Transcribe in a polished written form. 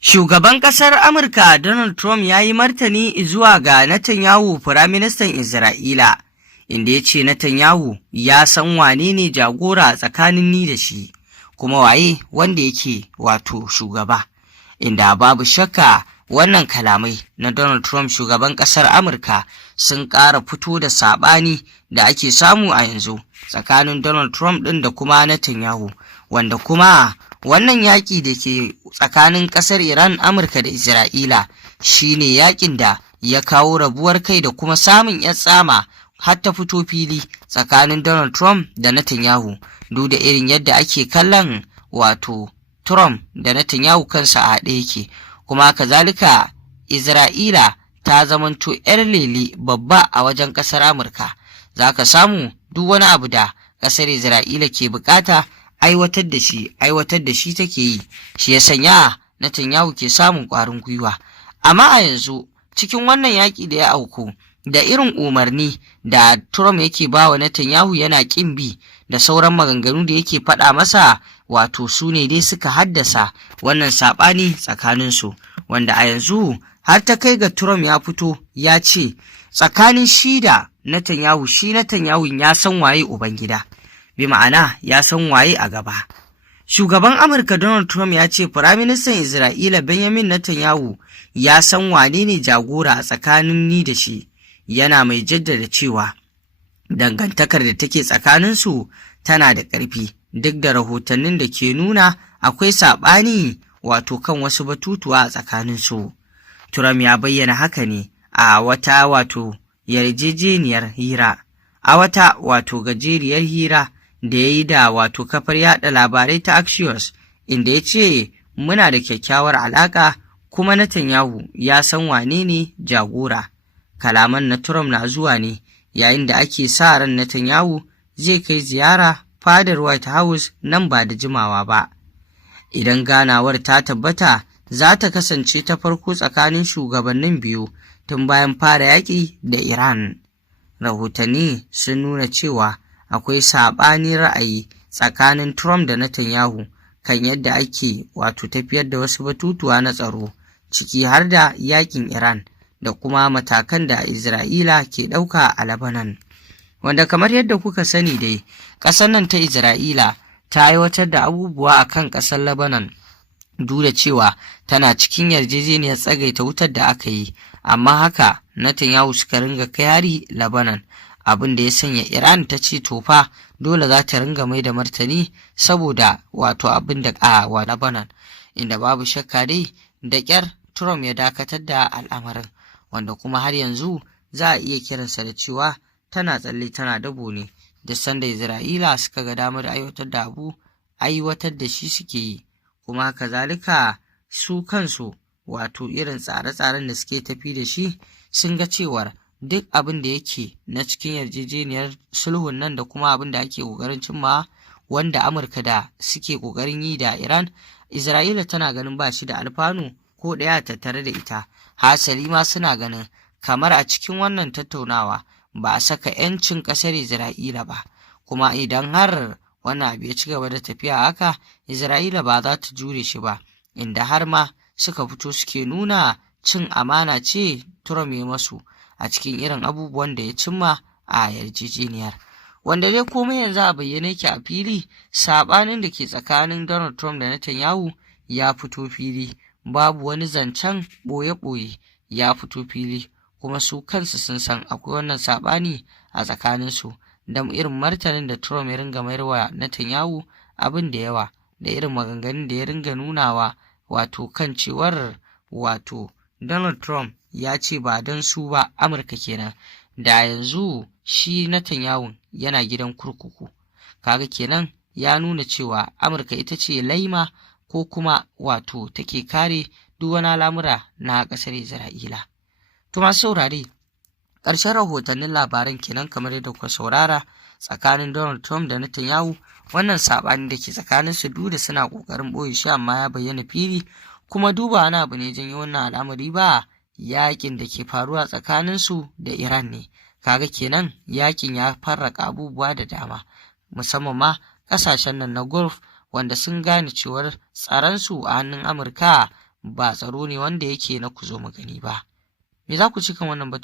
Shugaban ƙasar Amurka Donald Trump ya yi martani zuwa ga Netanyahu, Firaministan Isra'ila, inda ya ce Netanyahu ya san wane ne jagora tsakanin ni da shi, kuma waye wanda yake wato shugaba, inda babu shakka wannan kalamai na Donald Trump shugaban ƙasar Amurka sun ƙara fito da saɓani da ake samu a yanzu tsakanin Donald Trump ɗin da kuma Netanyahu, wanda kuma wannan yaƙi da ke tsakanin ƙasar Iran, Amurka da Isra'ila shi ne yaƙin da ya kawo rabuwar kai da kuma samun ‘yar tsama har ta fito fili tsakanin Donald Trump da Netanyahu, duk da irin yadda ake kallon wato Trump da Netanyahu kansa a haɗe yake, kuma kazalika Isra'ila ta zamanto ‘yar lele babba a wajen ƙasar Amurka. Za ka samu duk wani abu da ƙasar Isra'ila ke bukata aiwatar da shi take yi, shi ya sanya Netanyahu ke samun ƙwarin gwiwa. Amma a yanzu cikin wannan yaƙi da ya auku da irin umarni da Trump yake ba wa Netanyahu yana ƙin bi da sauran maganganu da yake faɗa masa, wato su ne dai suka haddasa wannan saɓani tsakaninsu, wanda a yanzu har ta kai ga Trump ya fito ya ce tsakanin shi da Netanyahu, shi Netanyahu ya san waye Ubangida, bi ma'ana ya san waye a gaba. Shugaban Amurka Donald Trump ya ce Firaministan Isra'ila Benjamin Netanyahu ya san wane ne jagora a tsakanin ni da shi, yana mai jaddada cewa dangantakar da take tsakaninsu tana da ƙarfi duk da rahotannin da ke nuna akwai saɓani wato kan wasu batutuwa a tsakaninsu. Trump ya bayyana haka ne a wata wato yarjejeniyar hira, a wata wato gajeriyar hira da ya yi da wato kafar yada labarai ta Axios, inda ya ce muna da kyakkyawar alaƙa kuma Netanyahu ya san wane ne jagora. Kalaman na Trump na zuwa ne yayin da ake sa ran Netanyahu zai kai ziyara fadar White House nan ba da jimawa ba. Idan ganawar ta tabbata, za ta kasance ta farko tsakanin shugabannin biyu tun bayan fara yaƙi da Iran. Rahotanni sun nuna cewa akwai saɓanin ra'ayi tsakanin Trump da Netanyahu kan yadda ake wato tafiyar da wasu batutuwa na tsaro, ciki har da yaƙin Iran da kuma matakan da Isra'ila ke ɗauka a Lebanon. Wanda kamar yadda kuka sani dai, ƙasar nan ta Isra'ila ta aiwatar da abubuwa a kan ƙasar Lebanon, duk da cewa tana cikin yarjejeniyar tsagaita wutar da aka yi, amma haka Netanyahu suka ringa kai hari Lebanon, abin da ya sanya Iran ta ce tofa dole za ta ringa mai da martani saboda wato abin da wa Lebanon, inda babu shakka dai da ƙyar Trump ya dakatar da al'amarin, wanda kuma har yanzu za a iya kiransa da cewa tana tsalle tana dabo ne, da sanda Isra'ila suka ga damar aiwatar da shi suke yi, kuma kazalika su kansu wato irin tsare-tsaren da suke tafi da shi sun ga cewar duk abin da yake na cikin yarjejeniyar sulhun nan da kuma abin da ake ƙoƙarin cimma wanda Amurka da suke ƙoƙarin yi da Iran, Isra'ila tana ganin ba shi da alfanu ko ɗaya tattare da ita. Hasali ma suna ganin kamar a cikin wannan tattaunawa ba a saka 'yancin ƙasar Isra'ila ba, kuma idan har wannan abu ya ci gaba da tafiya haka, Isra'ila ba za ta jure shi ba, inda har ma suka fito suke nuna cin amana ce Trump ya masu a cikin irin abubuwan da ya cimma a yarjejeniyar. Wanda dai komai yanzu a bayyane yake a fili, saɓanin da ke tsakanin Donald Trump da Netanyahu ya fito fili, babu wani zancen ɓoye-ɓoye, ya fito fili, kuma su kansu sun san akwai wannan saɓani a tsakaninsu, da irin martanin da Trump ya ringa mayarwa Netanyahu abin da yawa, da irin maganganun da ya ringa nunawa wato kan cewar wato Donald Trump ya ce ba don su ba, Amurka kenan, da yanzu shi Netanyahu yana gidan kurkuku. Kaga kenan ya nuna cewa Amurka ita ce laima ko kuma wato take kare duk wani al'amura na ƙasar Isra'ila. To masu saurare, ƙarshen rahotannin labaran kenan kamar yadda kuka saurara tsakanin Donald Trump da Netanyahu, wannan saɓanin da ke tsakanin su duk da suna ƙoƙarin ɓoye shi amma ya bayyana fili, kuma duba wani abu ne janyo wannan al'amari ba, yaƙin da ke faruwa tsakanin su da Iran ne. Kaga kenan yaƙin ya farraka abubuwa da dama, musamman ma ƙasashen nan na Gulf, wanda sun gane cewar tsaronsu a hannun Amurka ba tsaro ne wanda yake na ku zo mu gani ba. Me za ku ci kan wannan batu?